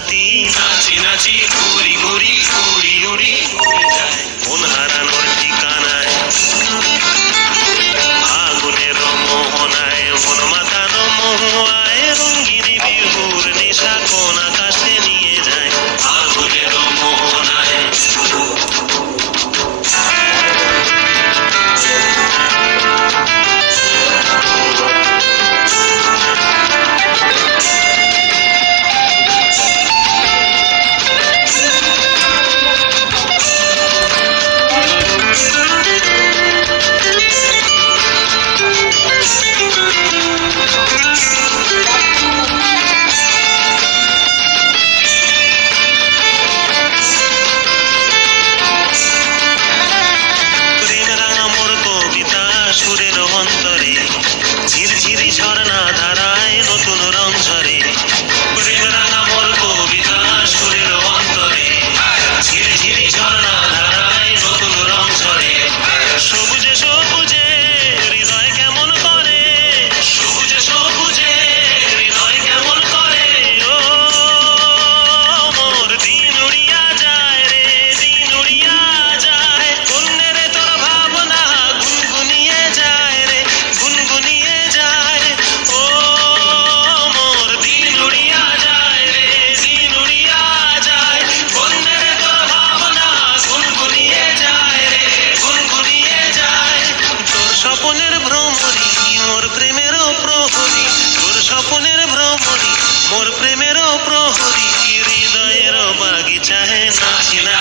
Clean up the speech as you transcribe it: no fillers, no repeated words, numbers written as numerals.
অনুভূতি নাচি নাচি ঘুরি ঘুরি উড়ি উড়ি উড়ে যায় মন হারানোর ঠিকানায় আগুনের মোহনায় মন মাতানো মহুয়ায় রঙ্গিনী বিহুর নেশা কোন আকাশে নিয়ে যায় আগুনের মোহনায় ঝিরঝিরি ঝর্ণা ধারায় নতুন রং ঝরে প্রেম রাঙা মোর কবিতা সুরের অন্তরে ঝিরঝিরি ঝর্ণা ধারায় নতুন রং ঝরে সবুজে সবুজে হৃদয় কেমন করে সবুজে সবুজে হৃদয় কেমন করে ও মোর দিন উড়িয়া যায় রে দিন উড়িয়া যায় কন্যে রে তোর ভাবনা গুনগুনিয়ে যায় রে গুনগুনিয়ে যায় ও মোর দিন উড়িয়া যায় রে দিন উড়িয়া যায় কন্যে রে তোর ভাবনা গুনগুনিয়ে যায় রে গুনগুনিয়ে যায় তোর স্বপ্নের ভ্রমরি মোর প্রেমেরও প্রহরী তোর স্বপ্নের ভ্রমরি মোর প্রেমেরও প্রহরী হৃদয়ের বাগিচায় নাচি না